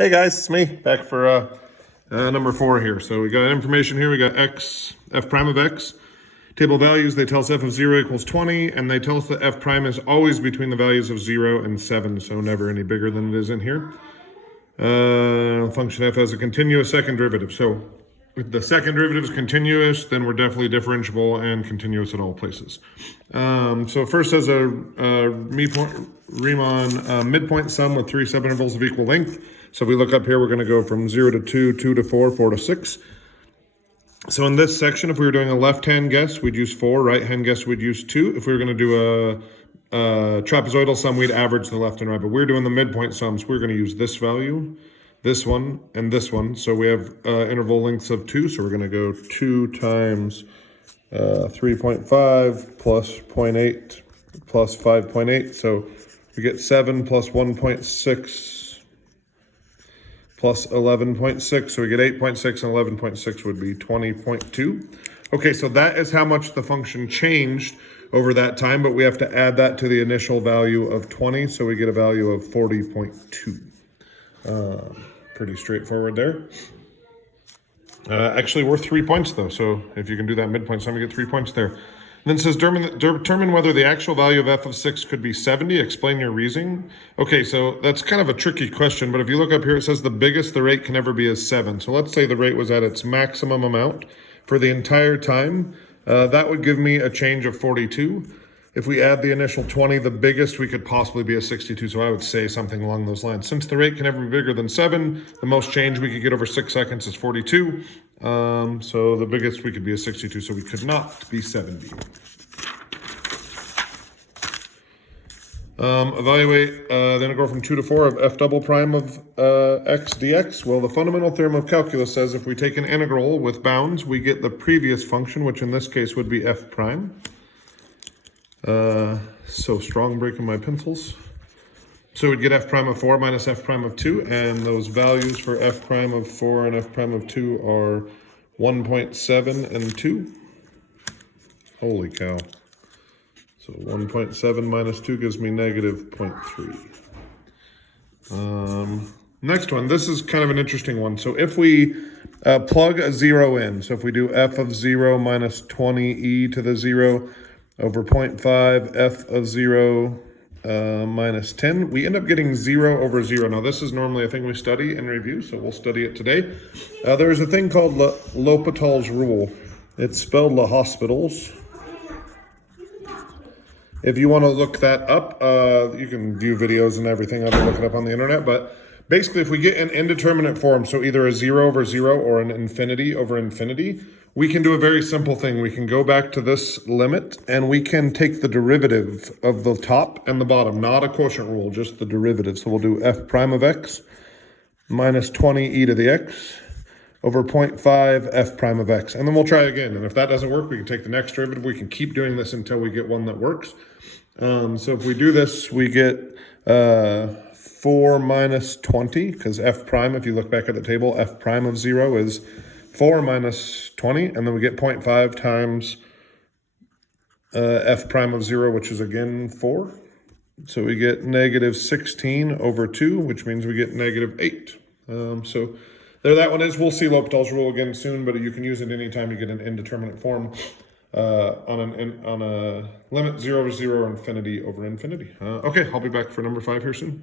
Hey guys, it's me back for number 4 here. So we got information here. We got x, f prime of x. Table values, they tell us f of 0 equals 20, and they tell us that f prime is always between the values of 0 and 7, so never any bigger than it is in here. Function f has a continuous second derivative. So if the second derivative is continuous, then we're definitely differentiable and continuous at all places. So first has a Riemann midpoint sum with 3 subintervals of equal length. So if we look up here, we're going to go from 0 to 2, 2 to 4, 4 to 6. So in this section, if we were doing a left-hand guess, we'd use 4. Right-hand guess, we'd use 2. If we were going to do a trapezoidal sum, we'd average the left and right. But we're doing the midpoint sums. We're going to use this value, this one, and this one. So we have interval lengths of 2. So we're going to go 2 times 3.5 plus 0.8 plus 5.8. So we get 7 plus 1.6 plus 11.6, so we get 8.6, and 11.6 would be 20.2. Okay, so that is how much the function changed over that time, but we have to add that to the initial value of 20, so we get a value of 40.2. Pretty straightforward there. Actually worth 3 points though, so if you can do that midpoint sum, you get 3 points there. And then it says, determine whether the actual value of f of 6 could be 70. Explain your reasoning. Okay, so that's kind of a tricky question, but if you look up here, it says the biggest the rate can ever be is 7. So let's say the rate was at its maximum amount for the entire time. That would give me a change of 42. If we add the initial 20, the biggest we could possibly be a 62. So I would say something along those lines. Since the rate can never be bigger than 7, the most change we could get over 6 seconds is 42. So the biggest we could be a 62, so we could not be 70. Evaluate the integral from 2 to 4 of f double prime of x dx. Well, the fundamental theorem of calculus says if we take an integral with bounds, we get the previous function, which in this case would be f prime. So strong breaking my pencils. So we'd get f prime of 4 minus f prime of 2, and those values for f prime of 4 and f prime of 2 are 1.7 and 2. Holy cow. So 1.7 minus 2 gives me negative 0.3. Next one, this is kind of an interesting one. So if we plug a 0 in, so if we do f of 0 minus 20e to the 0 over 0.5 f of 0 minus 10, we end up getting 0 over 0. Now this is normally a thing we study and review, so we'll study it today. There's a thing called L'Hopital's rule. It's spelled La Hospitals. If you want to look that up, you can view videos and everything. I can look it up on the internet, but basically if we get an indeterminate form, so either a 0 over 0 or an infinity over infinity, we can do a very simple thing. We can go back to this limit and we can take the derivative of the top and the bottom, not a quotient rule, just the derivative. So we'll do f prime of x minus 20e to the x over 0.5 f prime of x. And then we'll try again. And if that doesn't work, we can take the next derivative. We can keep doing this until we get one that works. So if we do this, we get 4 minus 20, because f prime, if you look back at the table, f prime of 0 is 4 minus 20, and then we get 0.5 times f prime of 0, which is again 4. So we get negative 16 over 2, which means we get negative 8. So there that one is. We'll see L'Hopital's rule again soon, but you can use it anytime you get an indeterminate form on a limit 0 over 0 or infinity over infinity. Okay, I'll be back for number 5 here soon.